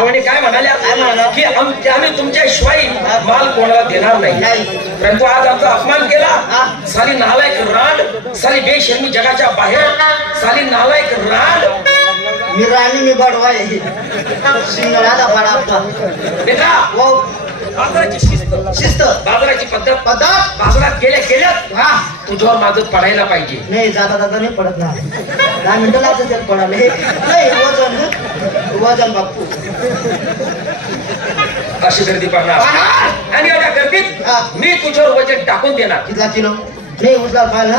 कोणी काय म्हणाल्या की आम्ही तुमच्याशिवाय माल कोणाला देणार नाही, परंतु आज आमचा अपमान केला. साली नालायक रांड, साली बेशर्मी जगाच्या बाहेर, साली नालायक रांड. मी राणी मी बडवाय शिंगळाला बडापा बेटा वो बाजाराची शिस्त, बाजाराची पद्धत, बाजारात गेल्या तुझ्यावर माझं पडायला पाहिजे. नाही जाता जाता नाही पडत ना, 10 मिनिटं लागतात त्यात पडायला. नाही वजन बापू अशी गर्दी पडणार आणि एवढ्या गर्दीत मी तुझ्यावर वजन टाकून देणार. किती किलो नाही उचला पाहिजे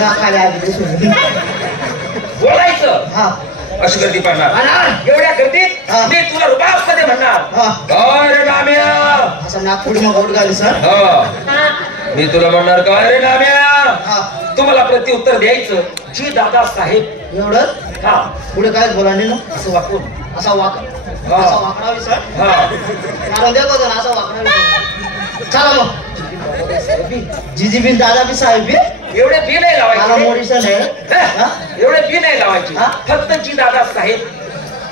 ना खाली आधी बोलायचं. अशी गर्दी पडणार एवढ्या गर्दीत मी तुला रुबाब मध्ये म्हणणार रे नाम्या, असं नागपूर मग गोड गाली सर. मी तुला म्हणणार काय रे नाम्या, तुम्हाला प्रत्युत्तर द्यायचं जी दादा साहेब. एवढं पुढे कायच बोला नाही ना, असं वाकून असा वाकडावी सर. कारण देखो ना असं वाकडावी. चला मग जीजी बिन दादा बी साहेब बी एवढे बी नाही लावायचे, एवढे बी नाही लावायचे. फक्त जी दादा साहेब,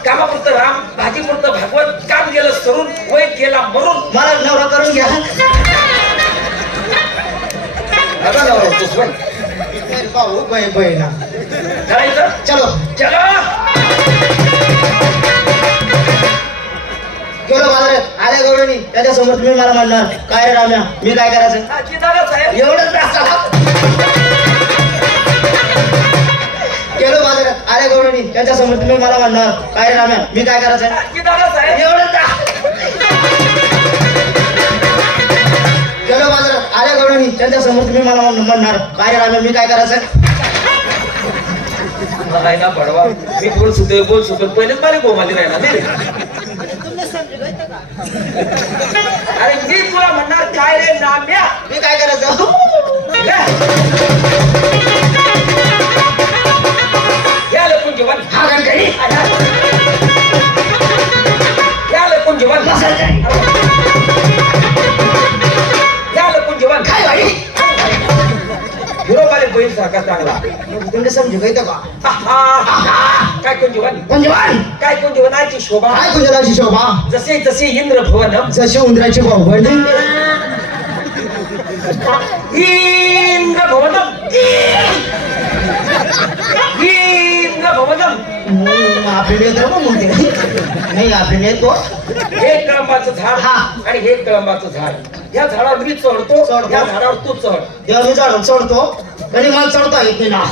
कामापुरतं राम, भाजीपुरतं भागवत, काम गेलं सरून, वय गेला मरून. मला नवरा करून घ्या. आता नवरा होतोस वय भाऊ बहिणा करायचं. चलो चलो गेलो बाजारात आल्या गवळणी त्याच्या समोर तुम्ही मला म्हणणार काय रे राम्या मी काय करायचं. एवढंच गेलो बाजारात आल्या गवळणी त्याच्या समोर तुम्ही मला म्हणणार काय रे राम्या मी काय करायचं. एवढंच गेलो बाजारात आल्या गवळणी त्याच्या समोर तुम्ही मला म्हणणार काय रे राम्या मी काय करायचं. नाही ना पडवा मी बोल सुद्धा पहिलेच मला गोमाली राहिला नाही. अरे मी तुला म्हणणार काय रे नाम्या मी काय करायचं. या लपून जेवण हा गणकरी या लपून जेवण या लपून जेवण काय भाई हिरोबाले बैल सारखा चांगला तुमने समजू गई का काय कोण जेवण काय कोण जेवणाची शोभा काय कुंजलाची शोभा जसे तसे इंद्र भवन जशी उंदराची भावगड इंद्र भवन इंद्र भवन आपले तर मग नाही आपले तो हे कळंबाचं झाड आणि हे कळंबाचं झाड. या झाडावर मी चढतो, या झाडावर तू चढ. तेव्हा मी झाडावर चढतो तरी मला चढता येत नाही ना.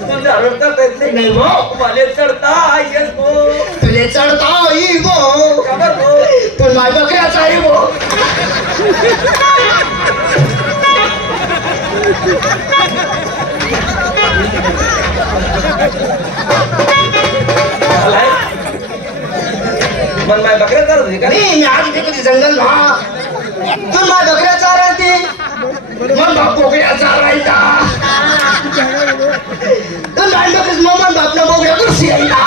तुला चढता येत नाही मला चढता येस गो तुले चढता येई गो तू माय बकऱ्याचा आहे गो. मन माय बकऱ्या चालत होती का. नाही मी आज कधी जंगल तू माय बकऱ्या चालती मन बाप बोकड्या चालायचा. तू लांडकच मन बापला बोकड्या कुर्सी यायला.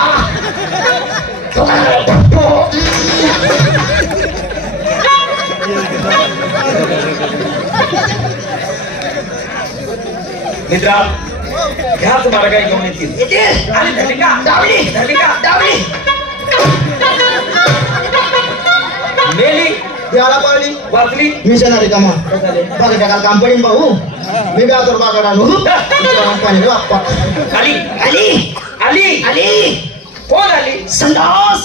मित्रा ह्याच मार्गाने घेऊन येतील आणि धरली का डावली मेली देवाला पडली वाचली मिशनरी कामा बघा काल काम पडीन भाऊ मी काय तर बागड आणू पाणी बाप्पा. आली आली आली आली कोण आली. संडास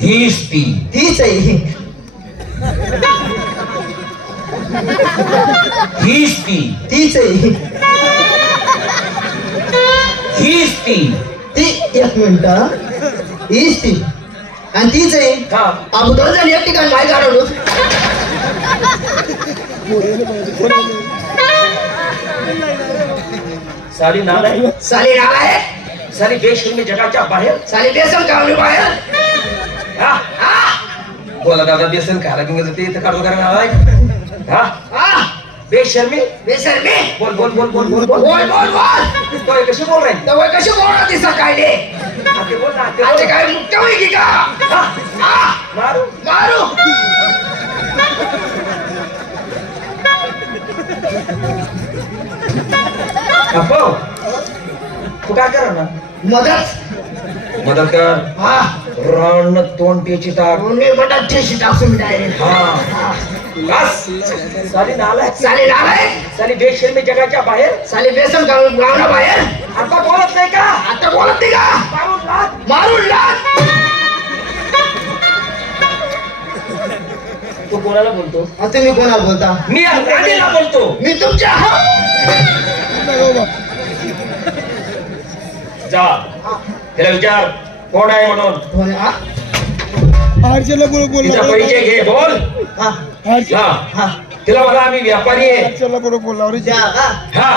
हीच तीच आहे हीच तीच आहे हीच ती. एक मिनिट हीच ती आणि तीच आहे. आपण दोन जण एक ठिकाणी नाही काढवलो. साली नाल आहे साली बेशर्मी जगाच्या बाहेर साली बेसन कावली बाहेर. बोला दादा बेसन खायला घेऊन ते इथं काढून करायला आलाय. बेशर्मी बोल बोल बोल बोल बोल बोल बोल बोल बोल तो कशी बोल रही तो कशी बोल रही सकाळी बोल ना ते काय मुक्त होई की का. मारू मारू अप्पो काय करा ना मदत कर हा रण तोंड टेची टाक दोन्ही बटाट ठेशी टाकून डायरेक्ट हा बस साली नालायक साली बेशर्मी जगाच्या बाहेर साली बेसन गावना बाहेर आता बोलत नाही का मारून लाग तू कोणाला बोलतो तुम्ही कोणाला बोलता मी राणीला बोलतो मी तुमच्या जा त्याला विचार कोण आहे म्हणून तिचा परिचय घे बोल तिला बघा आम्ही व्यापारी आहे हा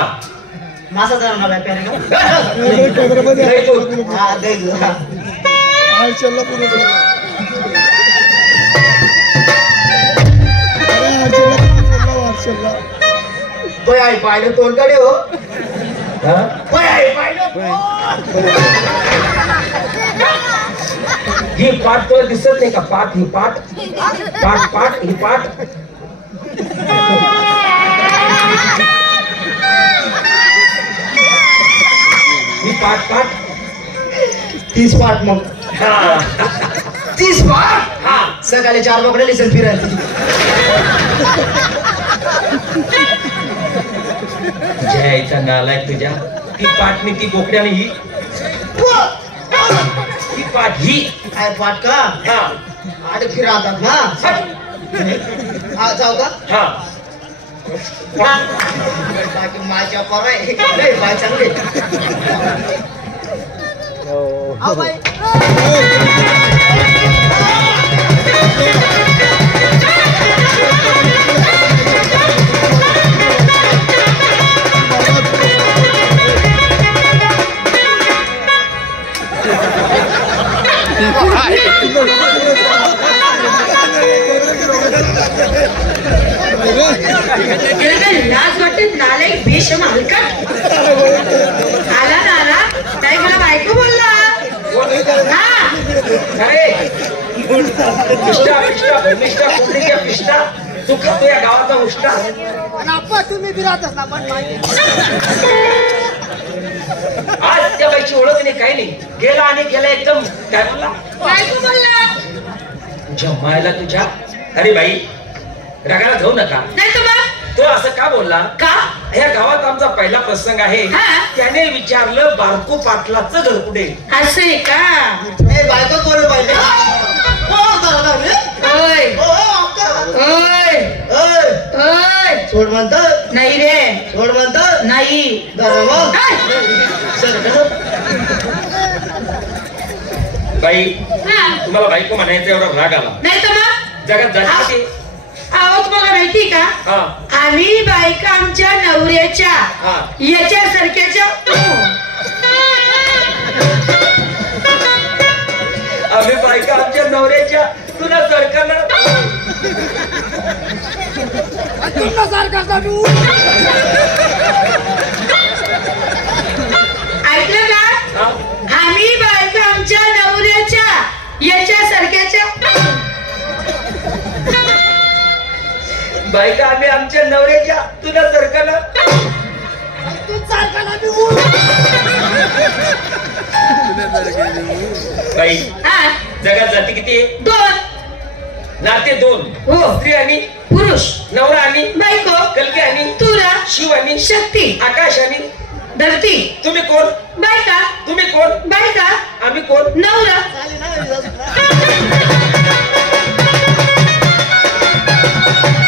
मासा जाणार व्यापारी पाहिलं तोंडकडे हो ही पाठ तुला दिसत नाही का पाठ ही पाठ ही पाठ ही पाठ 30 पाठ मग 30 पाठ हा सकाळी 4 बोकडे लिसन फिरायला तुझ्या इथं नालायक तुझ्या ती पाठणी ती बोकड्याने ही पाठ ही काय पाठ का हा आड फिरतात ना हा जाऊ का हा बाकी माझ्या पर नाही बाय चांगले लाज वाटते नालायक बेशम हलकट आला नाला नाही मला बायको बोलला हा अरे पिष्टा कुठलीच्या पिष्टा तू खातो या गावाचा उष्टा तुम्ही बिरातच ना पण आज त्या बाईची ओळख नाही काही नाही गेला आणि गेला एकदम काय बोलला बायको बोलला जमायला तुझ्या अरे बाई रागाला जाऊ नका नाही तर तो असं का बोलला का या गावात आमचा पहिला प्रसंग आहे त्याने विचारलं बारकू पाटलाचं घर कुठे असं आहे का बायकोच बोललं पाहिजे सोड म्हणत नाही रे सोड म्हणत नाही बाई तुम्हाला बायको म्हणायचा एवढा राग आला नाही तर मग जगात जाण्यासाठी अहो तुम्हाला माहिती का आम्ही बायका आमच्या नवऱ्याच्या याच्या सारख्याच्या आम्ही बायका आमच्या नवऱ्याच्या तुला सरकारला ऐकलं का आम्ही बायका आमच्या नवऱ्याच्या याच्या सारख्याच्या बायका आम्ही आमच्या नवऱ्याच्या तुला सरकारला बाई जगात जाती किती 2 नाते 2 हो स्त्री आणि पुरुष नवरा आणि बायको कलकी आणि तुरा शिव आणि शक्ती आकाश आणि धरती तुम्ही कोण बायका तुम्ही कोण बायका आम्ही कोण नवरा